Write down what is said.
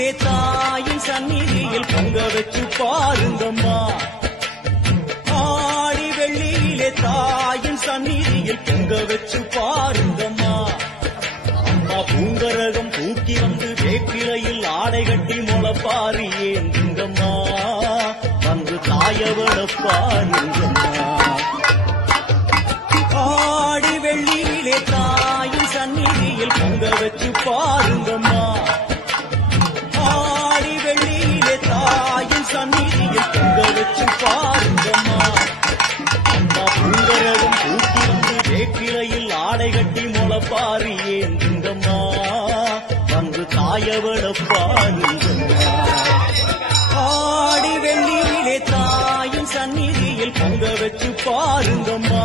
வெள்ளியிலே தாயின் சந்நிதியில் பொங்க வச்சு பாருங்கம்மா. ஆடி வெள்ளியிலே தாயின் சந்நிதியில் பொங்க வச்சு பாருங்கம்மா. அம்மா பூங்கரகம் தூக்கி வந்து வேப்பிலையில் ஆடை கட்டி முளப்பாரி ஏந்துங்கம்மா. வந்து தாயவள பாருங்கம்மா. ஆடி வெள்ளியிலே தாயின் சந்நிதியில் பொங்க வச்சு பாருங்கம்மா. ஆடி வெள்ளியிலே தாயின் சந்நிதியில் பொங்க வச்சு பாருங்கம்மா. அம்மா பூங்கரகம் தூக்கி வந்து வேப்பிலையில் ஆடை கட்டி முளப்பாரி ஏந்துங்கம்மா. வந்து தாயவள பாருங்கம்மா. ஆடி வெள்ளியிலே தாயின் சந்நிதியில் பொங்க வச்சு பாருங்கம்மா.